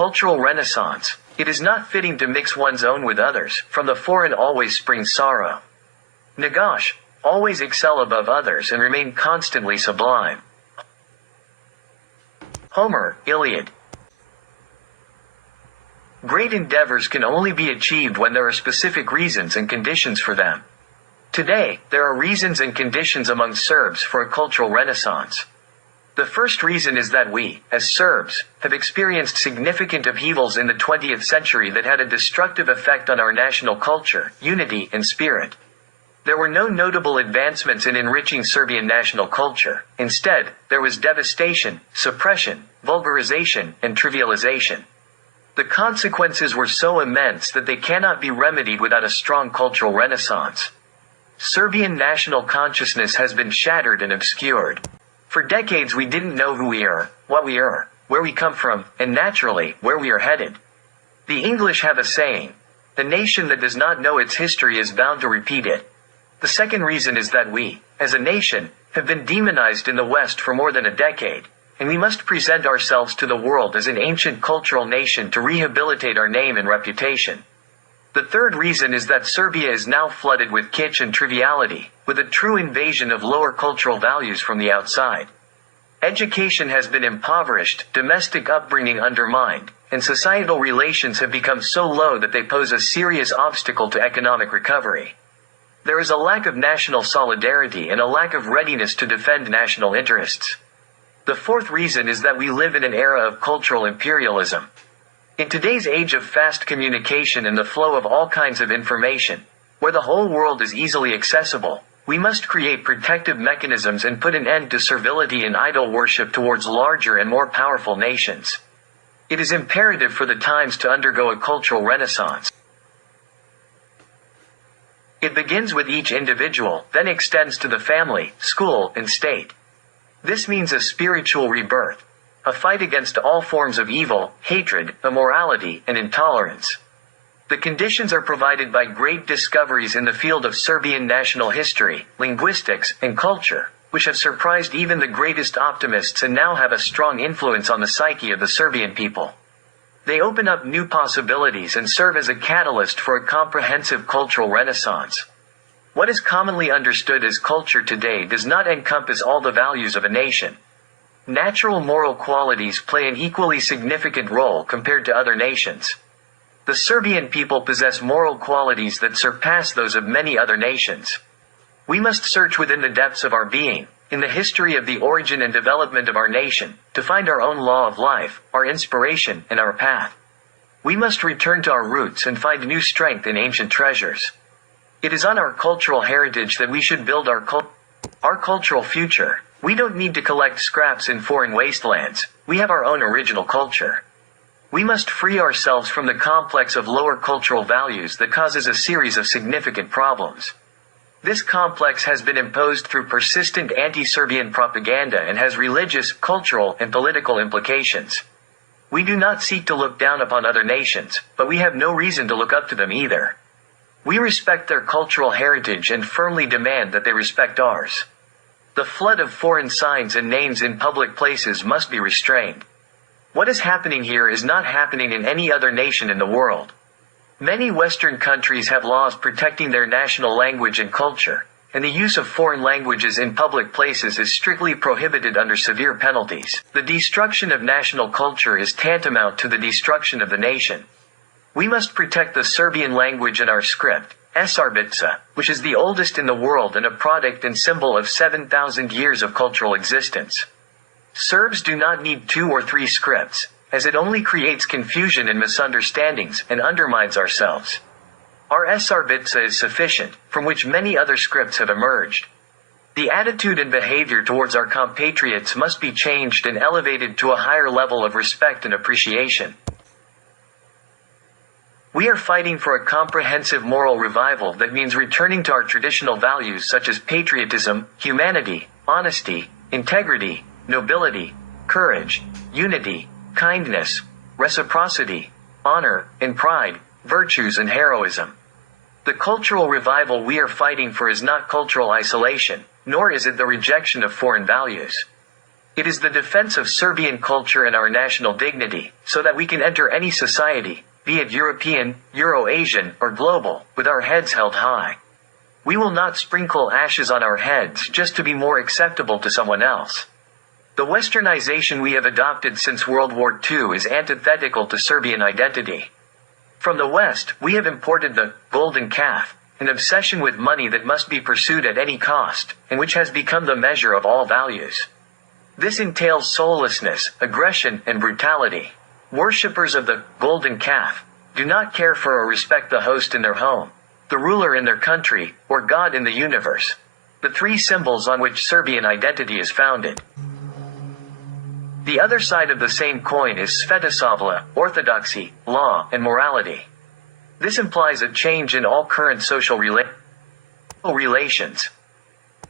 Cultural renaissance. It is not fitting to mix one's own with others. From the foreign always springs sorrow. Nagash. Always excel above others and remain constantly sublime. Homer, Iliad. Great endeavors can only be achieved when there are specific reasons and conditions for them. Today, there are reasons and conditions among Serbs for a cultural renaissance. The first reason is that we, as Serbs, have experienced significant upheavals in the 20th century that had a destructive effect on our national culture, unity, and spirit. There were no notable advancements in enriching Serbian national culture. Instead, there was devastation, suppression, vulgarization, and trivialization. The consequences were so immense that they cannot be remedied without a strong cultural renaissance. Serbian national consciousness has been shattered and obscured. For decades we didn't know who we are, what we are, where we come from, and naturally, where we are headed. The English have a saying, "A nation that does not know its history is bound to repeat it." The second reason is that we, as a nation, have been demonized in the West for more than a decade, and we must present ourselves to the world as an ancient cultural nation to rehabilitate our name and reputation. The third reason is that Serbia is now flooded with kitsch and triviality, with a true invasion of lower cultural values from the outside. Education has been impoverished, domestic upbringing undermined, and societal relations have become so low that they pose a serious obstacle to economic recovery. There is a lack of national solidarity and a lack of readiness to defend national interests. The fourth reason is that we live in an era of cultural imperialism. In today's age of fast communication and the flow of all kinds of information, where the whole world is easily accessible, we must create protective mechanisms and put an end to servility and idol worship towards larger and more powerful nations. It is imperative for the times to undergo a cultural renaissance. It begins with each individual, then extends to the family, school, and state. This means a spiritual rebirth. A fight against all forms of evil, hatred, immorality, and intolerance. The conditions are provided by great discoveries in the field of Serbian national history, linguistics, and culture, which have surprised even the greatest optimists and now have a strong influence on the psyche of the Serbian people. They open up new possibilities and serve as a catalyst for a comprehensive cultural renaissance. What is commonly understood as culture today does not encompass all the values of a nation. Natural moral qualities play an equally significant role compared to other nations. The Serbian people possess moral qualities that surpass those of many other nations. We must search within the depths of our being, in the history of the origin and development of our nation, to find our own law of life, our inspiration, and our path. We must return to our roots and find new strength in ancient treasures. It is on our cultural heritage that we should build our cultural future. We don't need to collect scraps in foreign wastelands. We have our own original culture. We must free ourselves from the complex of lower cultural values that causes a series of significant problems. This complex has been imposed through persistent anti-Serbian propaganda and has religious, cultural, and political implications. We do not seek to look down upon other nations, but we have no reason to look up to them either. We respect their cultural heritage and firmly demand that they respect ours. The flood of foreign signs and names in public places must be restrained. What is happening here is not happening in any other nation in the world. Many Western countries have laws protecting their national language and culture, and the use of foreign languages in public places is strictly prohibited under severe penalties. The destruction of national culture is tantamount to the destruction of the nation. We must protect the Serbian language and our script, Sarbica, which is the oldest in the world and a product and symbol of 7,000 years of cultural existence. Serbs do not need 2 or 3 scripts, as it only creates confusion and misunderstandings and undermines ourselves. Our Sarbica is sufficient, from which many other scripts have emerged. The attitude and behavior towards our compatriots must be changed and elevated to a higher level of respect and appreciation. We are fighting for a comprehensive moral revival that means returning to our traditional values such as patriotism, humanity, honesty, integrity, nobility, courage, unity, kindness, reciprocity, honor, and pride, virtues and heroism. The cultural revival we are fighting for is not cultural isolation, nor is it the rejection of foreign values. It is the defense of Serbian culture and our national dignity, so that we can enter any society, be it European, Euro-Asian, or global, with our heads held high. We will not sprinkle ashes on our heads just to be more acceptable to someone else. The westernization we have adopted since World War II is antithetical to Serbian identity. From the West, we have imported the golden calf, an obsession with money that must be pursued at any cost, and which has become the measure of all values. This entails soullessness, aggression, and brutality. Worshippers of the golden calf do not care for or respect the host in their home, the ruler in their country, or God in the universe, the three symbols on which Serbian identity is founded. The other side of the same coin is Svetosavlje, orthodoxy, law, and morality. This implies a change in all current social relations.